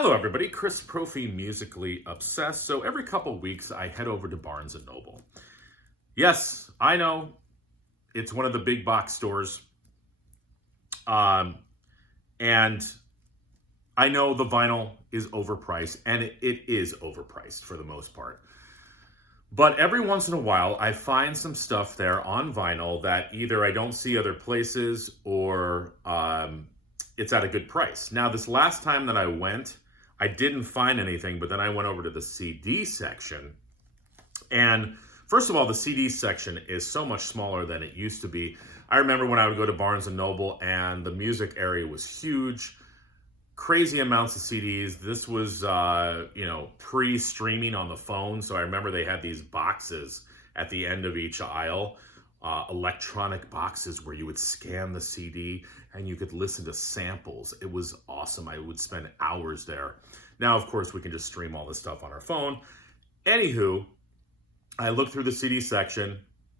Hello, everybody. Chris Profi, Musically Obsessed. So every couple weeks, I head over to Barnes & Noble. Yes, I know it's one of the big box stores. And I know the vinyl is overpriced, and it is overpriced for the most part. But every once in a while, I find some stuff there on vinyl that either I don't see other places or it's at a good price. Now, this last time that I went, I didn't find anything, but then I went over to the CD section. And first of all, the CD section is so much smaller than it used to be. I remember when I would go to Barnes & Noble and the music area was huge. Crazy amounts of CDs. This was, pre-streaming on the phone. So I remember they had these boxes at the end of each aisle, electronic boxes where you would scan the CD and you could listen to samples. It was awesome. I would spend hours there. Now, of course, we can just stream all this stuff on our phone. Anywho, I looked through the CD section.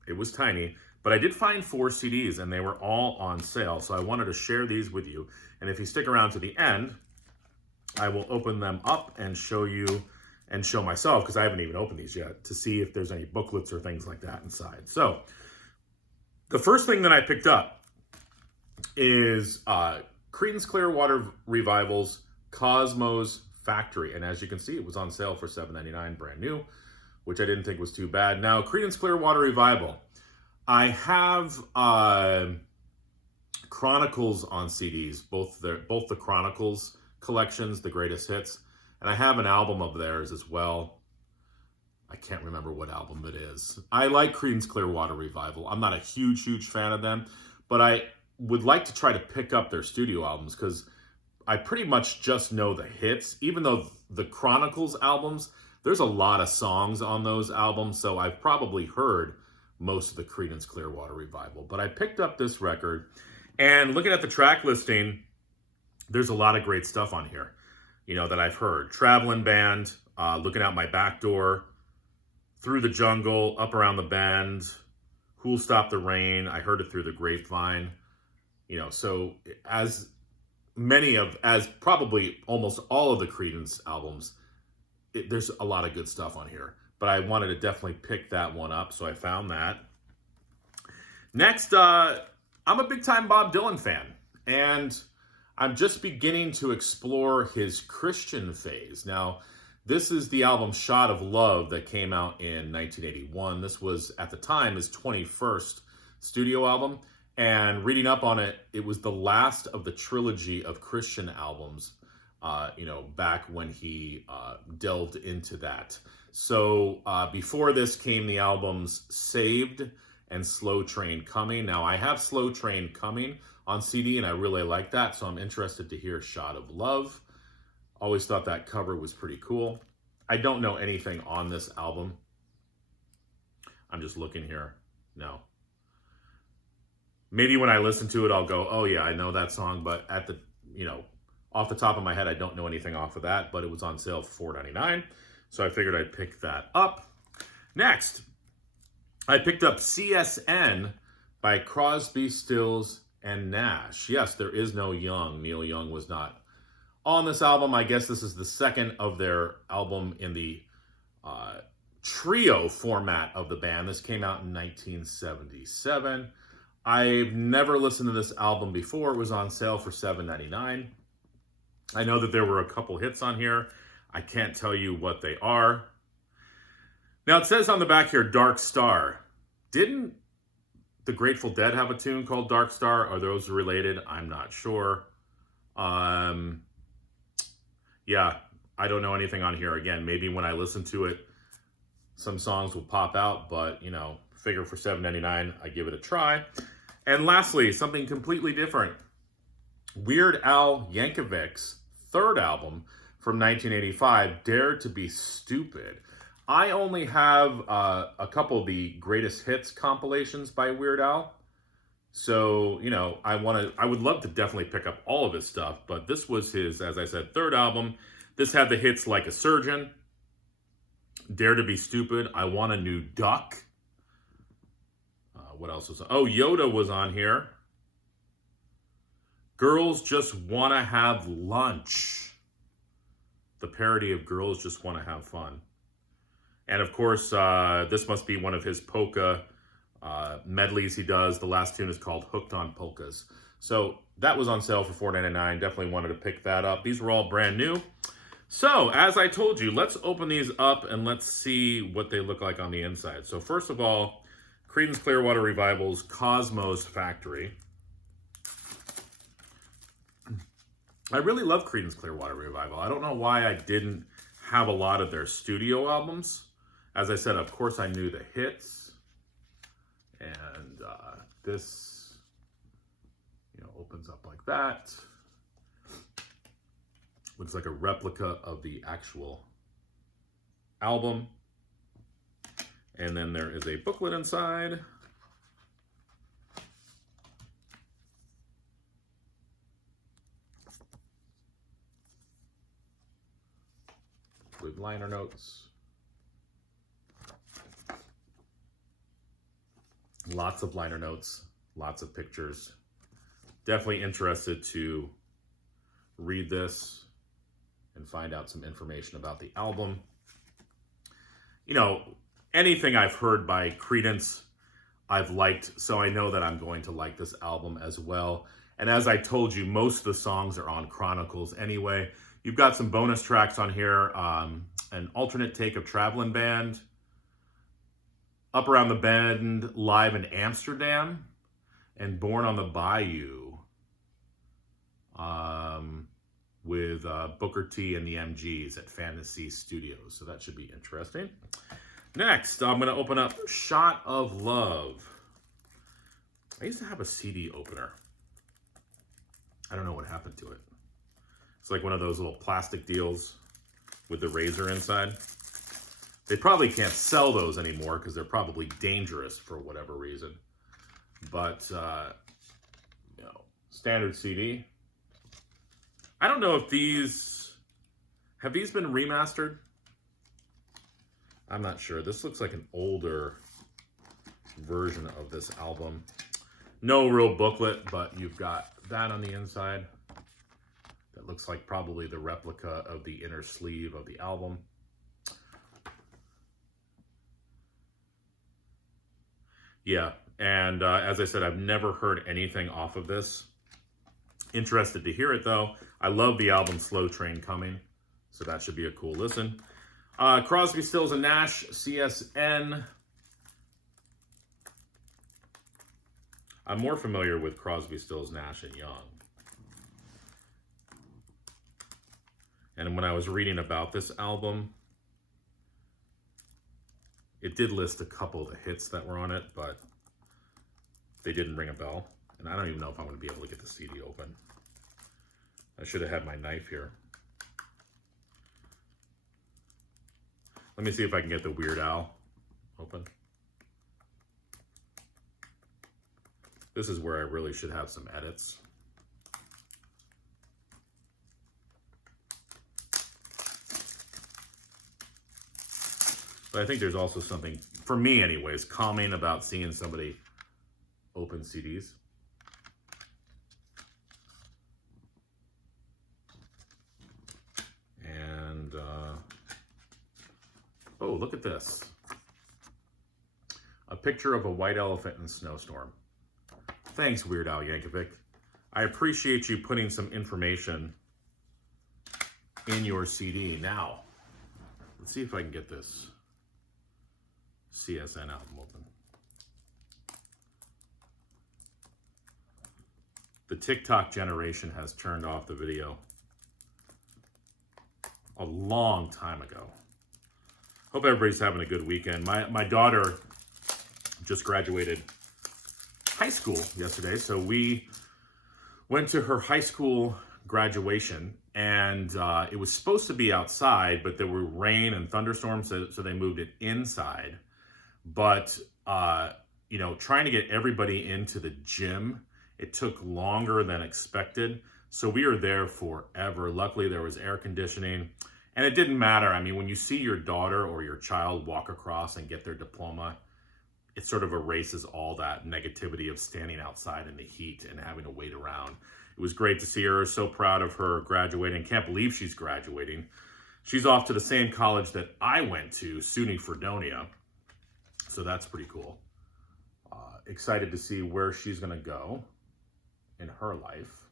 It was tiny, but I did find 4 CDs and they were all on sale. So I wanted to share these with you. And if you stick around to the end, I will open them up and show you and show myself, because I haven't even opened these yet, to see if there's any booklets or things like that inside. So the first thing that I picked up is Creedence Clearwater Revival's Cosmo's Factory. And as you can see, it was on sale for $7.99, brand new, which I didn't think was too bad. Now, Creedence Clearwater Revival. I have Chronicles on CDs, both the Chronicles collections, the greatest hits, and I have an album of theirs as well. I can't remember what album it is. I like Creedence Clearwater Revival. I'm not a huge fan of them, but I would like to try to pick up their studio albums because I pretty much just know the hits. Even though the Chronicles albums, there's a lot of songs on those albums, so I've probably heard most of the Creedence Clearwater Revival. But I picked up this record, and looking at the track listing, there's a lot of great stuff on here, that I've heard. Traveling Band, Looking Out My Back Door, Through the Jungle, Up Around the Bend, Who'll Stop the Rain. I heard it through the grapevine. So as probably almost all of the Creedence albums, there's a lot of good stuff on here. But I wanted to definitely pick that one up, so I found that. Next, I'm a big-time Bob Dylan fan, and I'm just beginning to explore his Christian phase. Now, this is the album Shot of Love that came out in 1981. This was, at the time, his 21st studio album, and reading up on it, it was the last of the trilogy of Christian albums, back when he delved into that. So before this came the albums Saved and Slow Train Coming. Now, I have Slow Train Coming on CD, and I really like that, so I'm interested to hear Shot of Love. Always thought that cover was pretty cool. I don't know anything on this album. I'm just looking here. No. Maybe when I listen to it, I'll go, oh yeah, I know that song, but off the top of my head, I don't know anything off of that, but it was on sale for $4.99, so I figured I'd pick that up. Next, I picked up CSN by Crosby, Stills, and Nash. Yes, there is no Young. Neil Young was not on this album. I guess this is the second of their album in the trio format of the band. This came out in 1977. I've never listened to this album before. It was on sale for $7.99. I know that there were a couple hits on here. I can't tell you what they are. Now, it says on the back here, Dark Star. Didn't the Grateful Dead have a tune called Dark Star? Are those related? I'm not sure. Yeah, I don't know anything on here. Again, maybe when I listen to it, some songs will pop out, but, figure for $7.99, I give it a try. And lastly, something completely different. Weird Al Yankovic's third album from 1985, Dare to Be Stupid. I only have a couple of the greatest hits compilations by Weird Al. So, I would love to definitely pick up all of his stuff, but this was his, as I said, third album. This had the hits Like a Surgeon, Dare to Be Stupid, I Want a New Duck. What else was on? Oh, Yoda was on here. Girls Just Wanna Have Lunch. the parody of Girls Just Want to Have Fun. And of course, this must be one of his polka medleys he does. The last tune is called Hooked on Polkas. So that was on sale for $4.99. Definitely wanted to pick that up. These were all brand new. So as I told you, let's open these up and let's see what they look like on the inside. So first of all, Creedence Clearwater Revival's Cosmos Factory. I really love Creedence Clearwater Revival. I don't know why I didn't have a lot of their studio albums. As I said, of course, I knew the hits. And this, opens up like that. Looks like a replica of the actual album. And then there is a booklet inside. With liner notes. Lots of liner notes, lots of pictures. Definitely interested to read this and find out some information about the album. Anything I've heard by Creedence, I've liked, so I know that I'm going to like this album as well. And as I told you, most of the songs are on Chronicles anyway. You've got some bonus tracks on here, an alternate take of Traveling Band, Up Around the Bend, live in Amsterdam, and Born on the Bayou with Booker T and the MGs at Fantasy Studios. So that should be interesting. Next, I'm going to open up Shot of Love. I used to have a CD opener. I don't know what happened to it. It's like one of those little plastic deals with the razor inside. They probably can't sell those anymore because they're probably dangerous for whatever reason. But, standard CD. I don't know if have these been remastered? I'm not sure. This looks like an older version of this album. No real booklet, but you've got that on the inside. That looks like probably the replica of the inner sleeve of the album. Yeah, and as I said, I've never heard anything off of this. Interested to hear it, though. I love the album Slow Train Coming, so that should be a cool listen. Crosby, Stills, and Nash, CSN. I'm more familiar with Crosby, Stills, Nash, and Young. And when I was reading about this album, it did list a couple of the hits that were on it, but they didn't ring a bell. And I don't even know if I'm going to be able to get the CD open. I should have had my knife here. Let me see if I can get the Weird Al open. This is where I really should have some edits. But I think there's also something, for me anyways, calming about seeing somebody open CDs. And, oh, look at this. A picture of a white elephant in a snowstorm. Thanks, Weird Al Yankovic. I appreciate you putting some information in your CD. Now, let's see if I can get this CSN album open. The TikTok generation has turned off the video a long time ago. Hope everybody's having a good weekend. My daughter just graduated high school yesterday, so we went to her high school graduation, and it was supposed to be outside, but there were rain and thunderstorms, so they moved it inside. But trying to get everybody into the gym, it took longer than expected. So we were there forever. Luckily, there was air conditioning. And it didn't matter. I mean, when you see your daughter or your child walk across and get their diploma, it sort of erases all that negativity of standing outside in the heat and having to wait around. It was great to see her. So proud of her graduating. Can't believe she's graduating. She's off to the same college that I went to, SUNY Fredonia. So that's pretty cool. Excited to see where she's going to go in her life.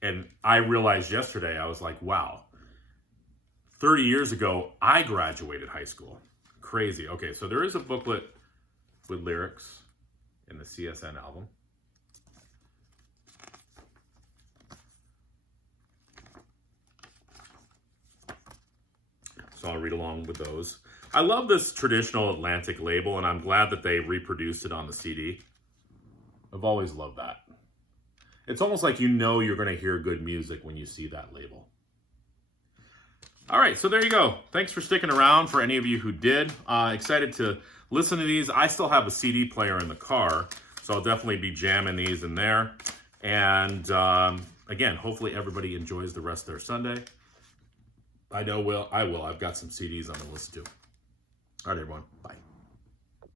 And I realized yesterday, I was like, wow, 30 years ago, I graduated high school. Crazy. Okay, so there is a booklet with lyrics in the CSN album. So I'll read along with those. I love this traditional Atlantic label, and I'm glad that they reproduced it on the CD. I've always loved that. It's almost like you know you're going to hear good music when you see that label. All right, so there you go. Thanks for sticking around for any of you who did. Excited to listen to these. I still have a CD player in the car, so I'll definitely be jamming these in there. And again, hopefully everybody enjoys the rest of their Sunday. I know I will. I've got some CDs I'm going to listen to. All right, everyone.